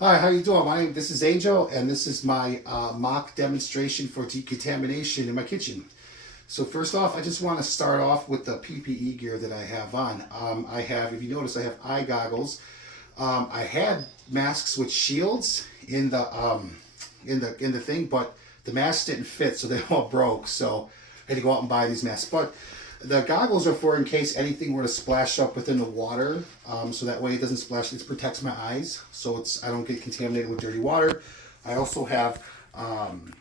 Hi, how you doing? This is Angel, and this is my mock demonstration for decontamination in my kitchen. So first off, I just want to start off with the PPE gear that I have on. I have, if you notice, I have eye goggles. I had masks with shields in the thing, but the masks didn't fit, so they all broke. So I had to go out and buy these masks. But the goggles are for in case anything were to splash up within the water, so that way it doesn't splash. It protects my eyes, so I don't get contaminated with dirty water. I also have an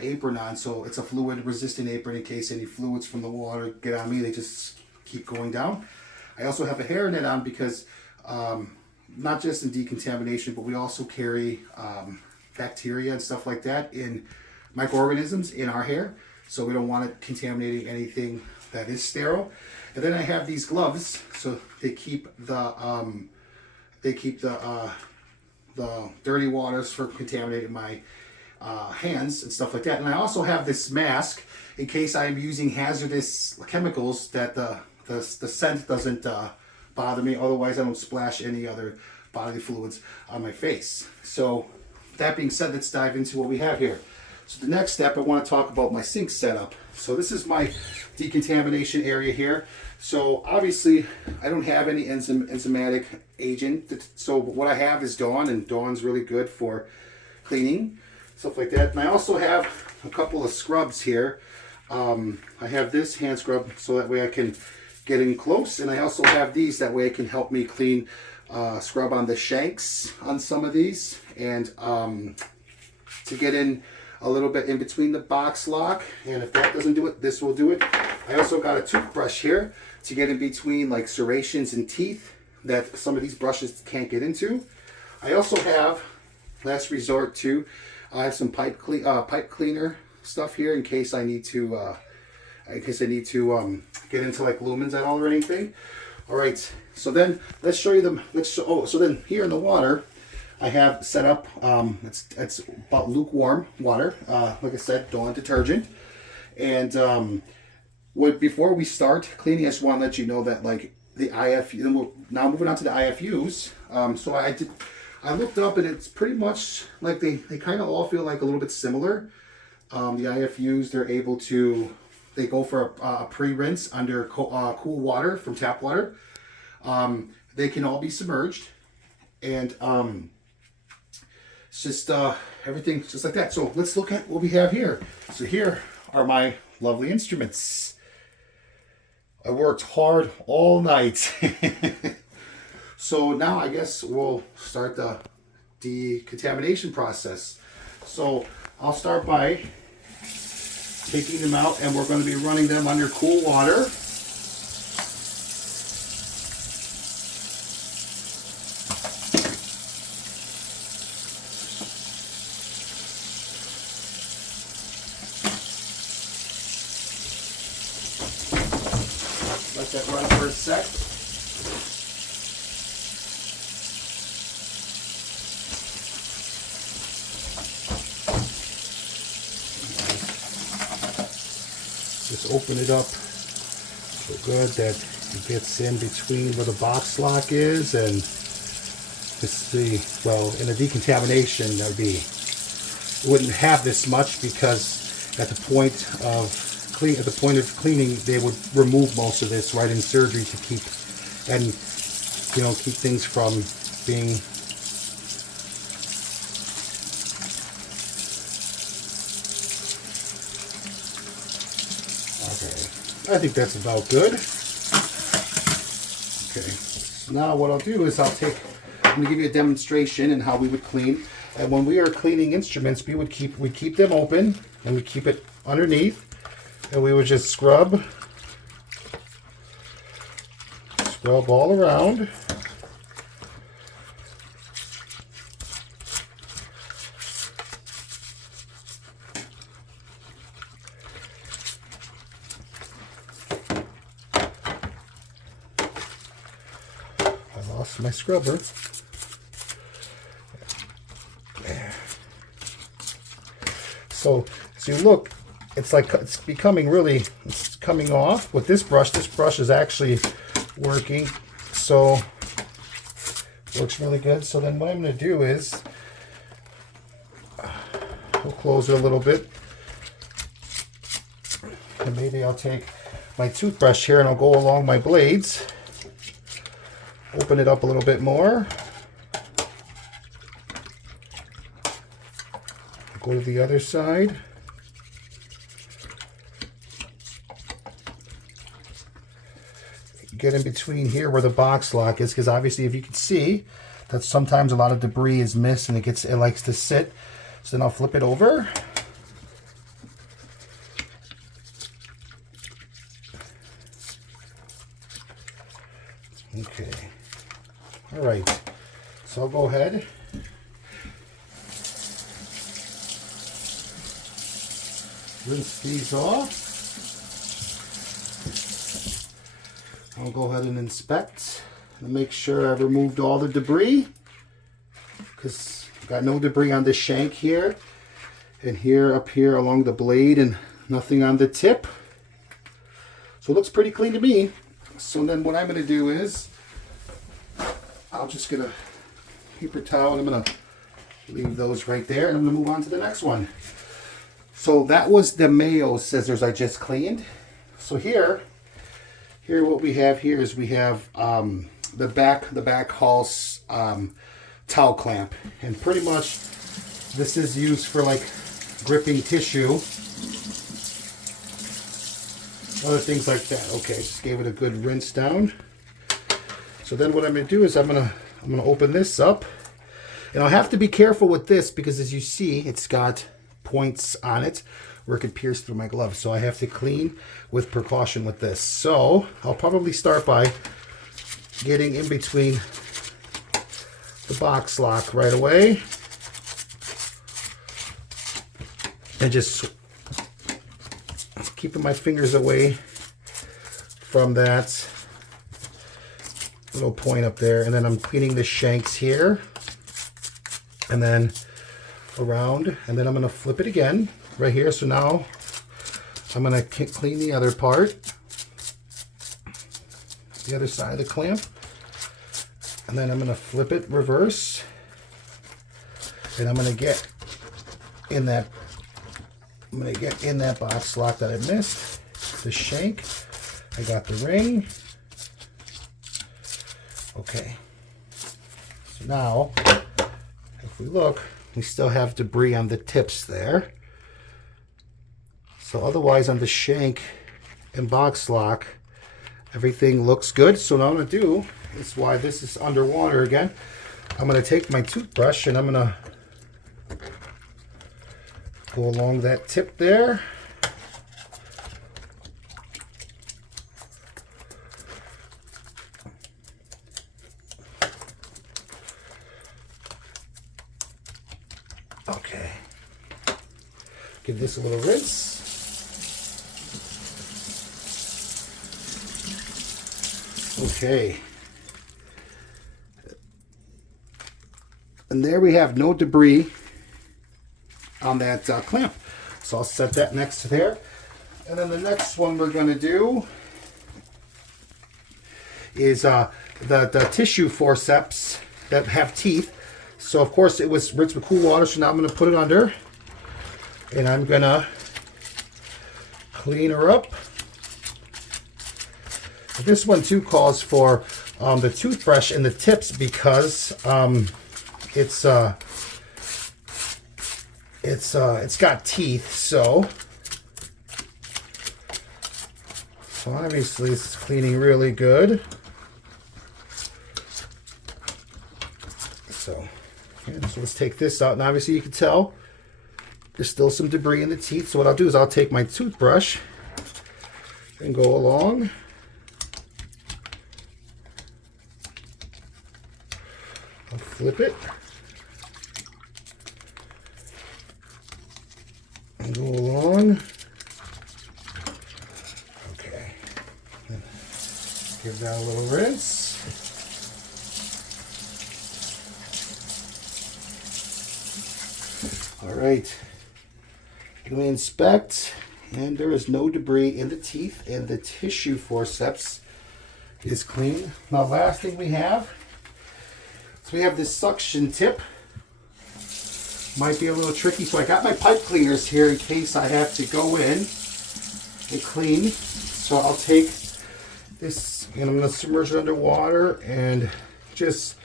apron on, so it's a fluid resistant apron in case any fluids from the water get on me. They just keep going down. I also have a hairnet on because not just in decontamination, but we also carry bacteria and stuff like that in microorganisms in our hair, so we don't want it contaminating anything that is sterile. And then I have these gloves, so they keep the dirty waters from contaminating my hands and stuff like that. And I also have this mask in case I'm using hazardous chemicals that the scent doesn't bother me. Otherwise, I don't splash any other bodily fluids on my face. So that being said, let's dive into what we have here. So the next step, I want to talk about my sink setup. So this is my decontamination area here. So obviously, I don't have any enzymatic agent. So what I have is Dawn, and Dawn's really good for cleaning, stuff like that. And I also have a couple of scrubs here. I have this hand scrub, so that way I can get in close. And I also have these, that way it can help me clean, scrub on the shanks on some of these. And to get in a little bit in between the box lock, and if that doesn't do it, this will do it. I also got a toothbrush here to get in between like serrations and teeth that some of these brushes can't get into. I also have, last resort to, I have some pipe cleaner stuff here in case I need to get into like lumens at all or anything. All right, so then let's show you them. So then here in the water, I have set up, it's about lukewarm water. Like I said, Dawn detergent. And before we start cleaning, I just want to let you know that like the IFU, now moving on to the IFUs. So I looked up, and it's pretty much like they kind of all feel like a little bit similar. The IFUs, they go for a pre-rinse under cool water from tap water. They can all be submerged, and it's just everything's just like that. So let's look at what we have here. So here are my lovely instruments. I worked hard all night. So now I guess we'll start the decontamination process. So I'll start by taking them out, and we're going to be running them under cool water. Let that run for a sec. Just open it up so good that it gets in between where the box lock is, and in a decontamination, it wouldn't have this much, because at the point of cleaning, they would remove most of this right in surgery to keep things from being I think that's about good. Okay, so now what I'll do is I'm going to give you a demonstration in how we would clean. And when we are cleaning instruments, we keep them open, and we keep it underneath, and we would just scrub all around. My scrubber. So as you look, it's coming off with this brush. This brush is actually working. So Works really good. So then what I'm going to do is we'll close it a little bit. And maybe I'll take my toothbrush here and I'll go along my blades. Open it up a little bit more. Go to the other side. Get in between here where the box lock is, because obviously if you can see that sometimes a lot of debris is missed and it likes to sit. So then I'll flip it over. Okay. All right. So I'll go ahead. Rinse these off. I'll go ahead and inspect and make sure I've removed all the debris, because I've got no debris on this shank here and here up here along the blade, and nothing on the tip. So it looks pretty clean to me. So then what I'm going to do is I'll just get a paper towel and I'm going to leave those right there, and I'm going to move on to the next one. So that was the Mayo scissors I just cleaned. So here what we have here is we have the back haul towel clamp, and pretty much this is used for like gripping tissue, other things like that. Okay, just gave it a good rinse down. So then what I'm going to do is I'm going to open this up, and I'll have to be careful with this because, as you see, it's got points on it where it could pierce through my glove. So I have to clean with precaution with this. So I'll probably start by getting in between the box lock right away and just keeping my fingers away from that little point up there. And then I'm cleaning the shanks here and then around, and then I'm going to flip it again right here. So now I'm going to clean the other part, the other side of the clamp, and then I'm going to flip it reverse, and I'm going to get in that box lock that I missed, the shank. I got the ring. Okay, so now if we look, we still have debris on the tips there. So otherwise on the shank and box lock, everything looks good. So what I'm going to do is, why this is underwater again, I'm going to take my toothbrush and I'm going to go along that tip there. Okay. Give this a little rinse. Okay. And there we have no debris on that clamp. So I'll set that next to there. And then the next one we're going to do is the tissue forceps that have teeth. So of course it was rinsed with cool water, so now I'm going to put it under and I'm going to clean her up. This one too calls for the toothbrush and the tips because it's got teeth. So obviously it's cleaning really good. So let's take this out, and obviously you can tell there's still some debris in the teeth. So what I'll do is I'll take my toothbrush and go along. I'll flip it and go along. Okay. Give that a little rinse. All right. Let me inspect, and there is no debris in the teeth, and the tissue forceps is clean. Now, last thing we have So we have this suction tip. Might be a little tricky, so I got my pipe cleaners here in case I have to go in and clean. So I'll take this and I'm going to submerge it underwater and just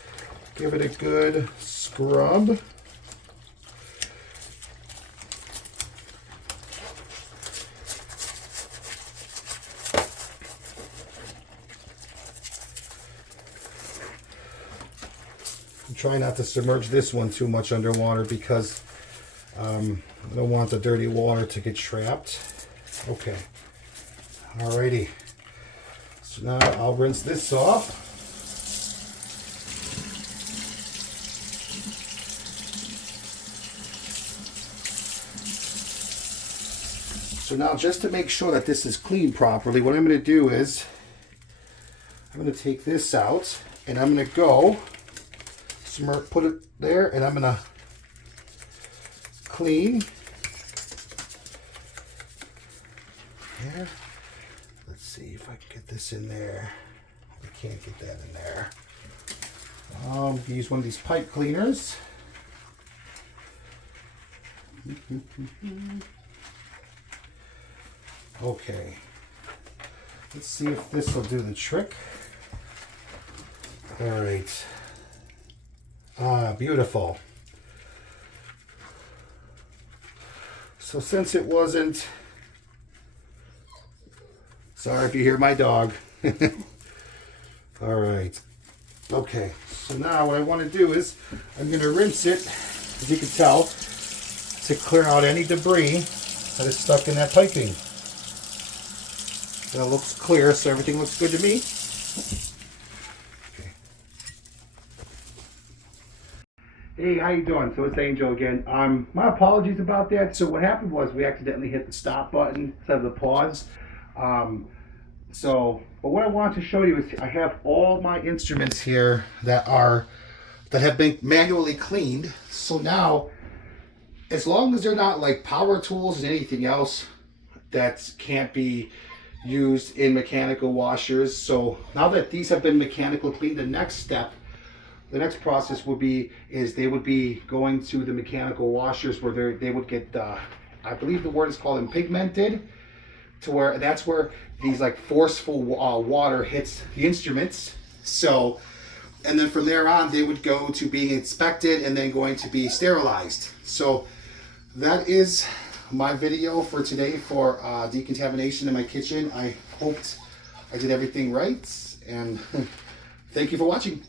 give it a good scrub. Try not to submerge this one too much underwater because I don't want the dirty water to get trapped. Okay. Alrighty. So now I'll rinse this off. So now just to make sure that this is cleaned properly, what I'm going to do is I'm going to take this out and I'm going to go put it there, and I'm gonna clean there. Let's see if I can get this in there. I can't get that in there. Use one of these pipe cleaners. Okay, let's see if this will do the trick. All right. Ah, beautiful. So since it wasn't, sorry if you hear my dog. All right. Okay, so now what I want to do is I'm going to rinse it, as you can tell, to clear out any debris that is stuck in that piping. That looks clear, so everything looks good to me. Hey, how you doing? So it's Angel again. My apologies about that. So what happened was we accidentally hit the stop button instead of the pause. But what I want to show you is I have all my instruments here that have been manually cleaned. So now, as long as they're not like power tools and anything else that can't be used in mechanical washers. So now that these have been mechanically cleaned, the next process would be they would be going to the mechanical washers where they would get I believe the word is called impigmented, to where that's where these like forceful water hits the instruments. So, and then from there on they would go to being inspected and then going to be sterilized. So that is my video for today for decontamination in my kitchen. I hoped I did everything right, and thank you for watching.